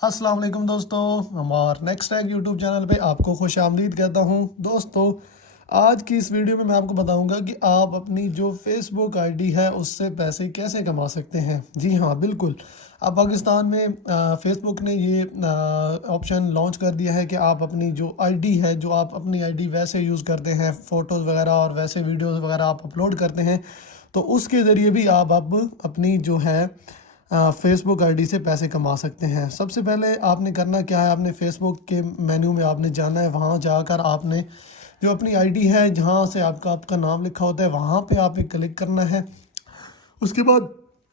अस्सलाम वालेकुम दोस्तों, हमारे नेक्स्ट टैग यूट्यूब चैनल पे आपको खुश आमदीद कहता हूँ। दोस्तों, आज की इस वीडियो में मैं आपको बताऊंगा कि आप अपनी जो फेसबुक आईडी है उससे पैसे कैसे कमा सकते हैं। जी हाँ, बिल्कुल। अब पाकिस्तान में फेसबुक ने ये ऑप्शन लॉन्च कर दिया है कि आप अपनी जो आईडी है, जो आप अपनी आईडी वैसे यूज़ करते हैं, फ़ोटोज़ वगैरह और वैसे वीडियोज़ वगैरह आप अपलोड करते हैं, तो उसके ज़रिए भी आप अब अपनी जो है फेसबुक आईडी से पैसे कमा सकते हैं। सबसे पहले आपने करना क्या है, आपने फेसबुक के मेन्यू में आपने जाना है। वहाँ जाकर आपने जो अपनी आईडी है, जहाँ से आपका आपका नाम लिखा होता है, वहाँ पे आप एक क्लिक करना है। उसके बाद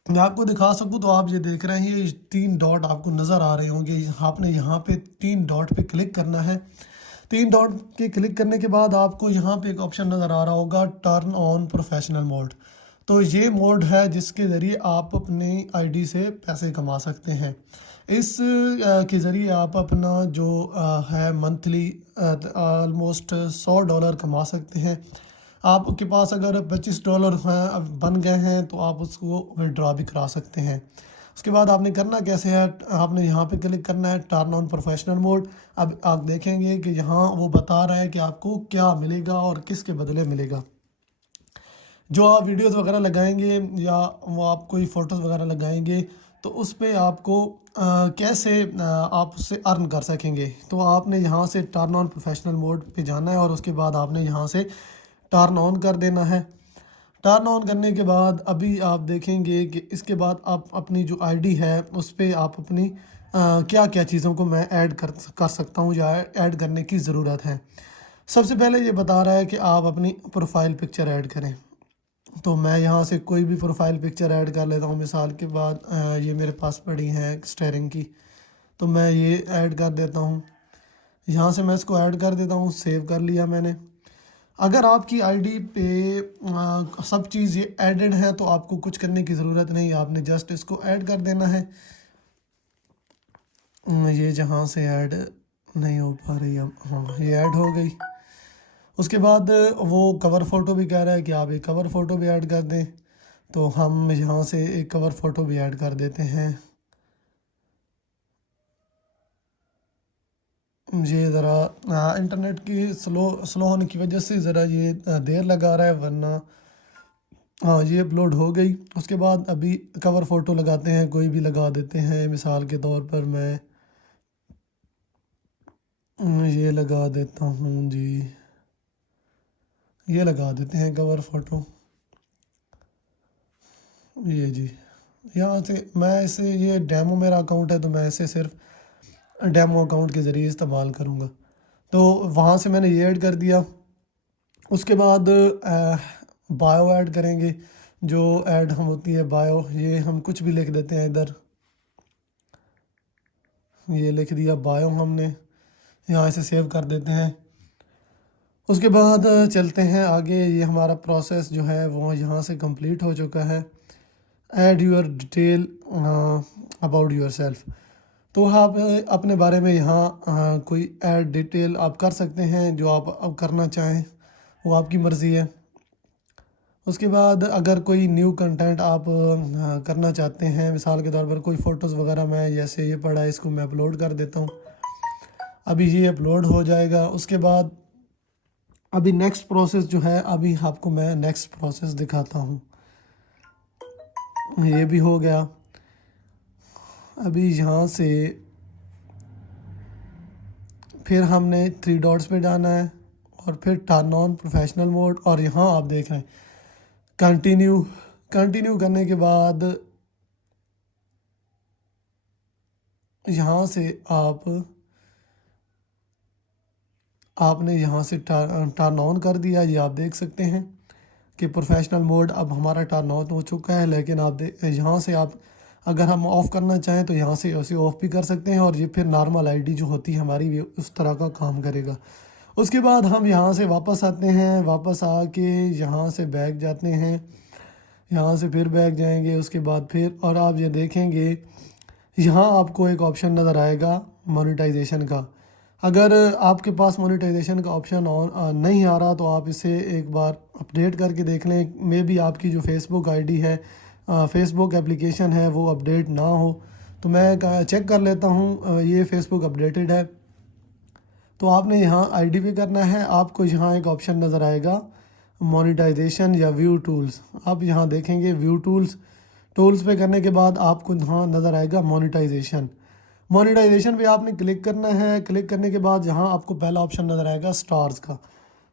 मैं आपको दिखा सकूँ तो आप ये देख रहे हैं, ये 3 डॉट आपको नज़र आ रहे होंगे। आपने यहाँ पे 3 डॉट पे क्लिक करना है। 3 डॉट के क्लिक करने के बाद आपको यहाँ पे एक ऑप्शन नज़र आ रहा होगा, टर्न ऑन प्रोफेशनल मोड। तो ये मोड है जिसके ज़रिए आप अपनी आईडी से पैसे कमा सकते हैं। इस के ज़रिए आप अपना जो है मंथली ऑलमोस्ट $100 कमा सकते हैं। आपके पास अगर $25 हैं अब बन गए हैं तो आप उसको विड्रॉ भी करा सकते हैं। उसके बाद आपने करना कैसे है, आपने यहाँ पे क्लिक करना है टर्न ऑन प्रोफेशनल मोड। अब आप देखेंगे कि यहाँ वो बता रहा है कि आपको क्या मिलेगा और किसके बदले मिलेगा। जो आप वीडियोस वगैरह लगाएंगे या वो आप कोई फ़ोटोज़ वगैरह लगाएंगे तो उस पे आपको कैसे आप उससे अर्न कर सकेंगे। तो आपने यहाँ से टर्न ऑन प्रोफेशनल मोड पे जाना है और उसके बाद आपने यहाँ से टर्न ऑन कर देना है। टर्न ऑन करने के बाद अभी आप देखेंगे कि इसके बाद आप अपनी जो आईडी है उस पे आप अपनी क्या क्या चीज़ों को मैं ऐड कर सकता हूँ या ऐड करने की ज़रूरत है। सबसे पहले ये बता रहा है कि आप अपनी प्रोफाइल पिक्चर ऐड करें। तो मैं यहाँ से कोई भी प्रोफाइल पिक्चर ऐड कर लेता हूँ। मिसाल के बाद ये मेरे पास पड़ी है स्टेयरिंग की, तो मैं ये ऐड कर देता हूँ। यहाँ से मैं इसको ऐड कर देता हूँ, सेव कर लिया मैंने। अगर आपकी आईडी पे सब चीज़ ये ऐडेड है तो आपको कुछ करने की ज़रूरत नहीं, आपने जस्ट इसको ऐड कर देना है। ये जहाँ से ऐड नहीं हो पा रही है, हाँ ये ऐड हो गई। उसके बाद वो कवर फ़ोटो भी कह रहा है कि आप एक कवर फ़ोटो भी ऐड कर दें, तो हम यहाँ से एक कवर फ़ोटो भी ऐड कर देते हैं। ये ज़रा इंटरनेट की स्लो होने की वजह से ज़रा ये देर लगा रहा है, वरना हाँ ये अपलोड हो गई। उसके बाद अभी कवर फ़ोटो लगाते हैं, कोई भी लगा देते हैं। मिसाल के तौर पर मैं ये लगा देता हूँ जी, ये लगा देते हैं कवर फ़ोटो। ये जी, यहाँ से मैं इसे, ये डेमो मेरा अकाउंट है तो मैं इसे सिर्फ डेमो अकाउंट के ज़रिए इस्तेमाल करूँगा। तो वहाँ से मैंने ये ऐड कर दिया। उसके बाद बायो ऐड करेंगे। जो ऐड हम होती है बायो, ये हम कुछ भी लिख देते हैं इधर। ये लिख दिया बायो हमने, यहाँ से सेव कर देते हैं। उसके बाद चलते हैं आगे। ये हमारा प्रोसेस जो है वो यहाँ से कंप्लीट हो चुका है। Add your detail about your self. तो आप अपने बारे में यहाँ कोई ऐड डिटेल आप कर सकते हैं, जो आप अब करना चाहें वो आपकी मर्ज़ी है। उसके बाद अगर कोई न्यू कंटेंट आप करना चाहते हैं, मिसाल के तौर पर कोई फ़ोटोज़ वगैरह, मैं जैसे ये पड़ा है इसको मैं अपलोड कर देता हूँ। अभी ये अपलोड हो जाएगा। उसके बाद अभी नेक्स्ट प्रोसेस जो है, अभी आपको मैं नेक्स्ट प्रोसेस दिखाता हूँ। ये भी हो गया। अभी यहाँ से फिर हमने 3 डॉट्स पे जाना है और फिर टर्न ऑन प्रोफेशनल मोड, और यहाँ आप देख रहे हैं कंटिन्यू। कंटिन्यू करने के बाद यहाँ से आपने यहाँ से टर्न ऑन कर दिया। ये आप देख सकते हैं कि प्रोफेशनल मोड अब हमारा टर्न ऑन हो चुका है। लेकिन आप यहाँ से आप अगर हम ऑफ़ करना चाहें तो यहाँ से उसे ऑफ़ भी कर सकते हैं, और ये फिर नॉर्मल आईडी जो होती है हमारी, ये उस तरह का काम करेगा। उसके बाद हम यहाँ से वापस आते हैं। वापस आके यहाँ से बैक जाते हैं, यहाँ से फिर बैक जाएंगे। उसके बाद फिर, और आप ये देखेंगे यहाँ आपको एक ऑप्शन नज़र आएगा मोनेटाइजेशन का। अगर आपके पास मोनेटाइजेशन का ऑप्शन ऑन नहीं आ रहा तो आप इसे एक बार अपडेट करके देख लें। मे बी आपकी जो फेसबुक आईडी है, फेसबुक एप्लीकेशन है, वो अपडेट ना हो, तो मैं चेक कर लेता हूँ ये फेसबुक अपडेटेड है। तो आपने यहाँ आईडी पे करना है। आपको यहाँ एक ऑप्शन नज़र आएगा मोनेटाइजेशन या व्यू टूल्स। आप यहाँ देखेंगे व्यू टूल्स पे करने के बाद आपको यहाँ नज़र आएगा मोनेटाइजेशन। मोनेटाइजेशन पे आपने क्लिक करना है। क्लिक करने के बाद यहाँ आपको पहला ऑप्शन नज़र आएगा स्टार्स का।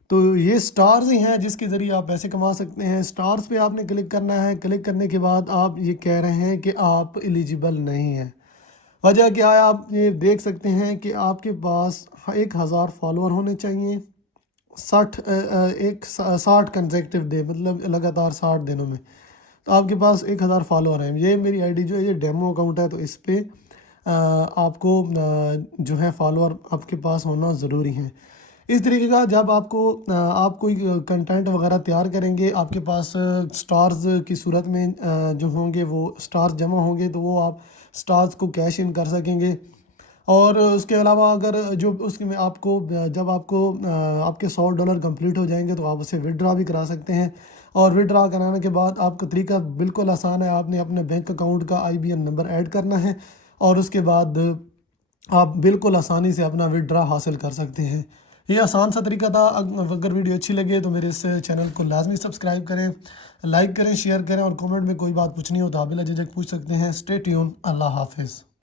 तो ये स्टार्स ही हैं जिसके ज़रिए आप पैसे कमा सकते हैं। स्टार्स पे आपने क्लिक करना है। क्लिक करने के बाद आप ये कह रहे हैं कि आप एलिजिबल नहीं हैं। वजह क्या है, आप ये देख सकते हैं कि आपके पास 1000 फॉलोअर होने चाहिए 60 कंसेक्टिव डे, मतलब लगातार 60 दिनों में। तो आपके पास 1000 फॉलोअर हैं। ये मेरी आईडी जो है ये डेमो अकाउंट है, तो इस पर आपको जो है फॉलोअर आपके पास होना ज़रूरी है। इस तरीके का जब आप कोई कंटेंट वगैरह तैयार करेंगे, आपके पास स्टार्स की सूरत में जो होंगे वो स्टार्स जमा होंगे, तो वो आप स्टार्स को कैश इन कर सकेंगे। और उसके अलावा अगर जो उसमें आपको जब आपको आपके $100 कंप्लीट हो जाएंगे तो आप उसे विड्रा भी करा सकते हैं। और विड्रा कराने के बाद आपका तरीका बिल्कुल आसान है। आपने अपने बैंक अकाउंट का IBN नंबर ऐड करना है और उसके बाद आप बिल्कुल आसानी से अपना विड्रा हासिल कर सकते हैं। ये आसान सा तरीका था। अगर वीडियो अच्छी लगे तो मेरे इस चैनल को लाजमी सब्सक्राइब करें, लाइक करें, शेयर करें और कमेंट में कोई बात पूछनी हो तो आप बिला झिझक पूछ सकते हैं। Stay tune. अल्लाह हाफिज़।